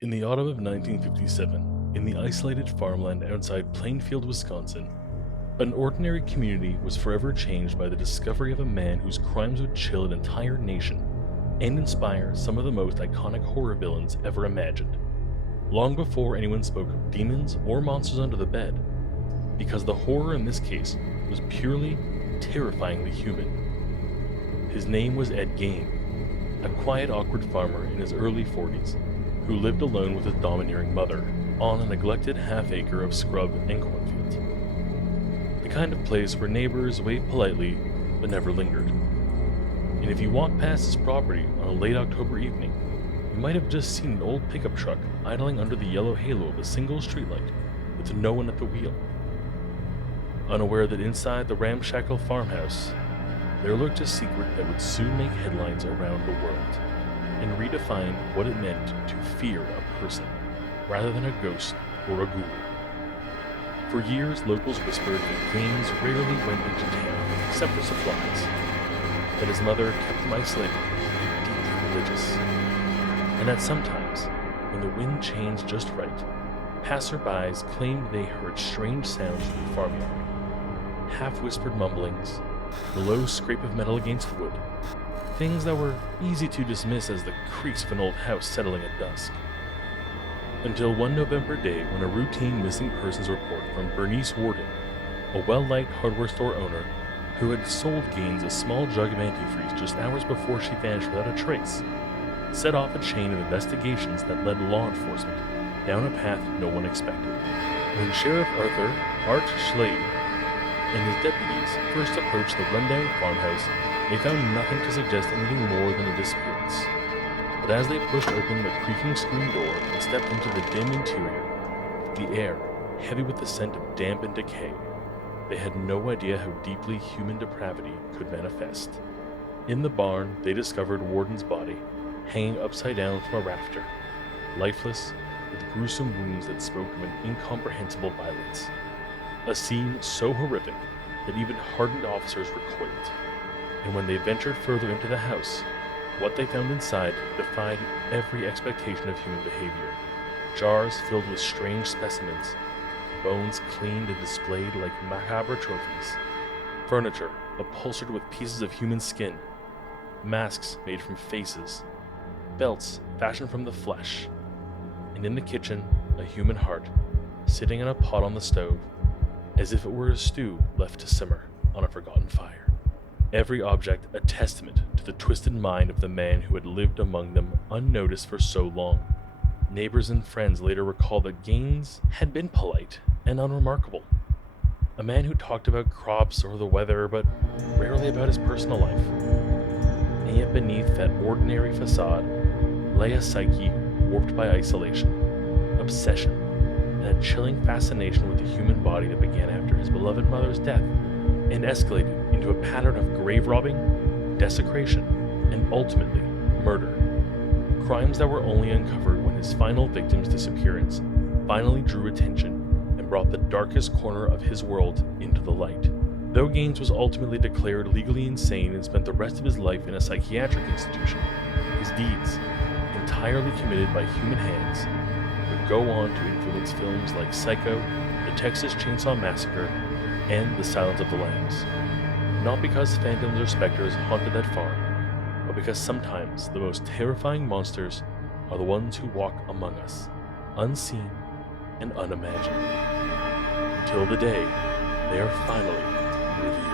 In the autumn of 1957, in the isolated farmland outside Plainfield, Wisconsin, an ordinary community was forever changed by the discovery of a man whose crimes would chill an entire nation and inspire some of the most iconic horror villains ever imagined, long before anyone spoke of demons or monsters under the bed, because the horror in this case was purely terrifyingly human. His name was Ed Gein, a quiet, awkward farmer in his early 40s who lived alone with his domineering mother on a neglected half-acre of scrub and cornfields. The kind of place where neighbors waved politely but never lingered. And if you walked past his property on a late October evening, you might have just seen an old pickup truck idling under the yellow halo of a single streetlight with no one at the wheel. Unaware that inside the ramshackle farmhouse, there lurked a secret that would soon make headlines around the world and redefine what it meant to fear a person rather than a ghost or a ghoul. For years, locals whispered that Gaines rarely went into town except for supplies, that his mother kept him isolated and deeply religious, and that sometimes, when the wind changed just right, passerbys claimed they heard strange sounds from the farmyard, half-whispered mumblings, the low scrape of metal against wood, things that were easy to dismiss as the creaks of an old house settling at dusk. Until one November day when a routine missing persons report from Bernice Warden, a well-liked hardware store owner who had sold Gaines a small jug of antifreeze just hours before she vanished without a trace, set off a chain of investigations that led law enforcement down a path no one expected. When Sheriff Arthur Art Schlade and his deputies first approached the rundown farmhouse, they found nothing to suggest anything more than a disappearance. But as they pushed open the creaking screen door and stepped into the dim interior, the air heavy with the scent of damp and decay, they had no idea how deeply human depravity could manifest. In the barn, they discovered Warden's body, hanging upside down from a rafter, lifeless, with gruesome wounds that spoke of an incomprehensible violence. A scene so horrific that even hardened officers recoiled. And when they ventured further into the house, what they found inside defied every expectation of human behavior. Jars filled with strange specimens, bones cleaned and displayed like macabre trophies, furniture upholstered with pieces of human skin, masks made from faces, belts fashioned from the flesh, and in the kitchen, a human heart, sitting in a pot on the stove, as if it were a stew left to simmer on a forgotten fire. Every object a testament to the twisted mind of the man who had lived among them unnoticed for so long. Neighbors and friends later recalled that Gaines had been polite and unremarkable, a man who talked about crops or the weather, but rarely about his personal life. And yet beneath that ordinary facade lay a psyche warped by isolation, obsession, and a chilling fascination with the human body that began after his beloved mother's death and escalated into a pattern of grave robbing, desecration, and ultimately murder. Crimes that were only uncovered when his final victim's disappearance finally drew attention and brought the darkest corner of his world into the light. Though Gaines was ultimately declared legally insane and spent the rest of his life in a psychiatric institution, his deeds, entirely committed by human hands, would go on to influence films like Psycho, The Texas Chainsaw Massacre, and The Silence of the Lambs. Not because phantoms or specters haunted that farm, but because sometimes the most terrifying monsters are the ones who walk among us, unseen and unimagined, until the day they are finally revealed.